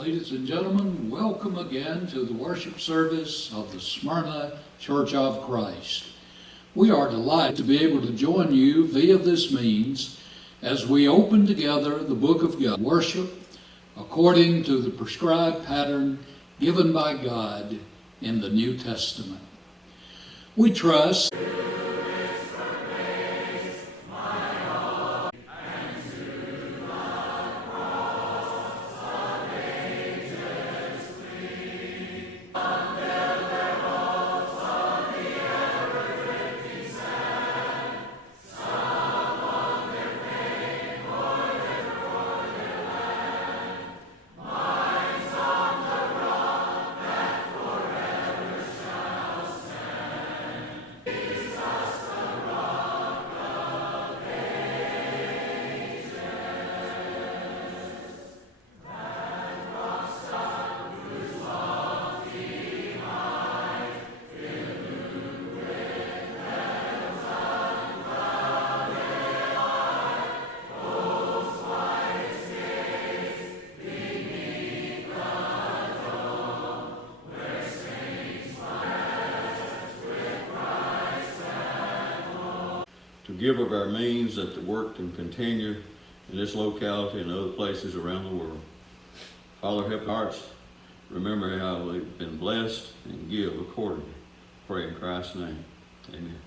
Ladies and gentlemen, welcome again to the worship service of the Smyrna Church of Christ. We are delighted to be able to join you via this means as we open together the Book of God, worship according to the prescribed pattern given by God in the New Testament. We trust to give of our means that the work can continue in this locality and other places around the world. Father, help our hearts remember how we've been blessed and give accordingly. Pray in Christ's name. Amen.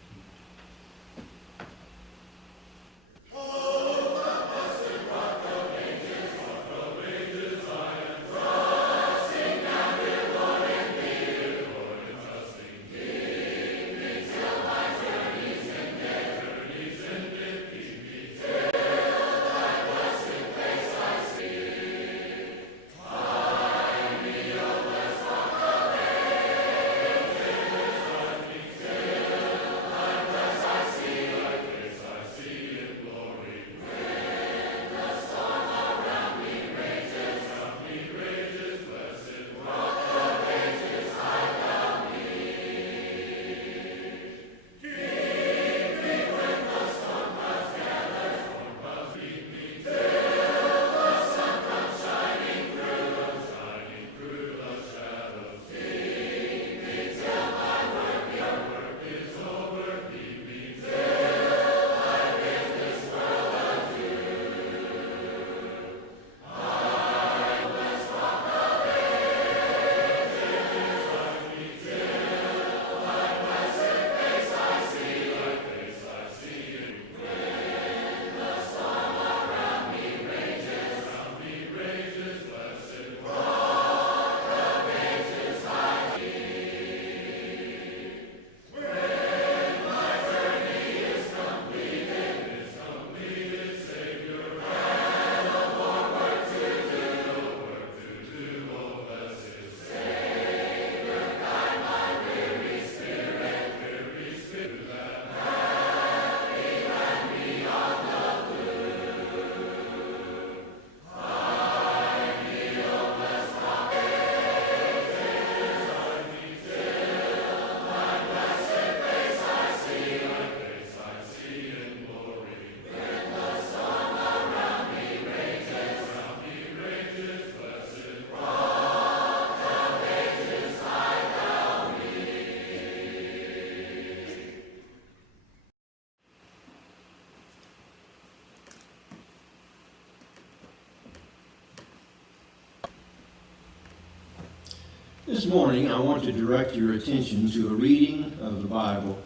This morning, I want to direct your attention to a reading of the Bible.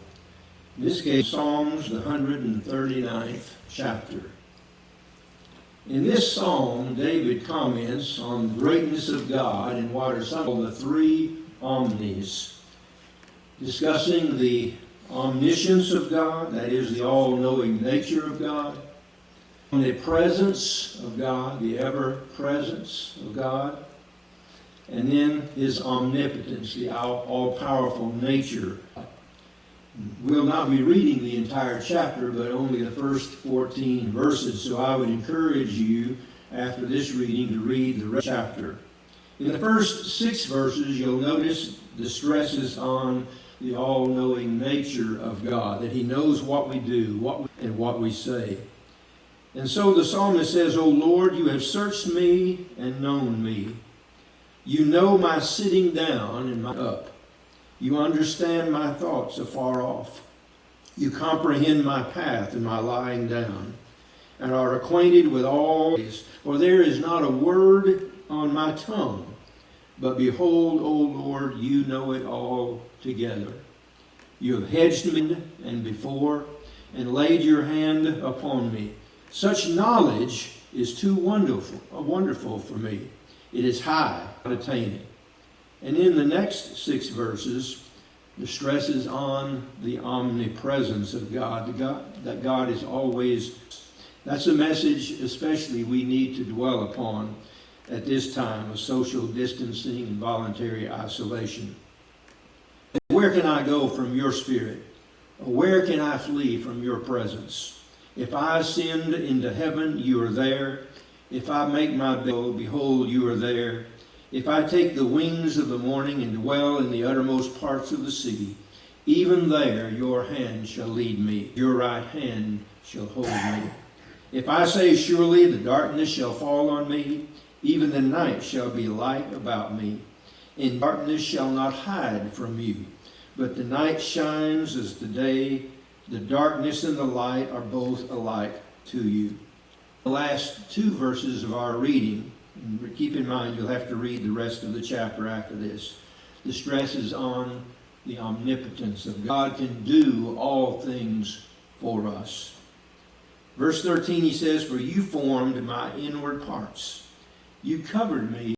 In this case, Psalms, the 139th chapter. In this psalm, David comments on the greatness of God and what are some of the three omnis, discussing the omniscience of God, that is the all-knowing nature of God, the presence of God, the ever-presence of God, and then his omnipotence, the all-powerful nature. We'll not be reading the entire chapter, but only the first 14 verses, so I would encourage you, after this reading, to read the rest of the chapter. In the first 6 verses, you'll notice the stresses on the all-knowing nature of God, that he knows what we do and what we say. And so the psalmist says, O Lord, you have searched me and known me. You know my sitting down and my up. You understand my thoughts afar off. You comprehend my path and my lying down, and are acquainted with all things. For there is not a word on my tongue, but behold, O Lord, you know it all together. You have hedged me and before, and laid your hand upon me. Such knowledge is too wonderful for me. It is high, I cannot attain it. And in the next 6 verses, the stress is on the omnipresence of God, that God is always. That's a message especially we need to dwell upon at this time of social distancing and voluntary isolation. Where can I go from your spirit? Where can I flee from your presence? If I ascend into heaven, you are there. If I make my bed, behold, you are there. If I take the wings of the morning and dwell in the uttermost parts of the sea, even there your hand shall lead me, your right hand shall hold me. If I say, surely the darkness shall fall on me, even the night shall be light about me. In darkness shall not hide from you, but the night shines as the day. The darkness and the light are both alike to you. The last 2 verses of our reading, and keep in mind you'll have to read the rest of the chapter after this. The stress is on the omnipotence of God. God can do all things for us. Verse 13 he says, for you formed my inward parts. You covered me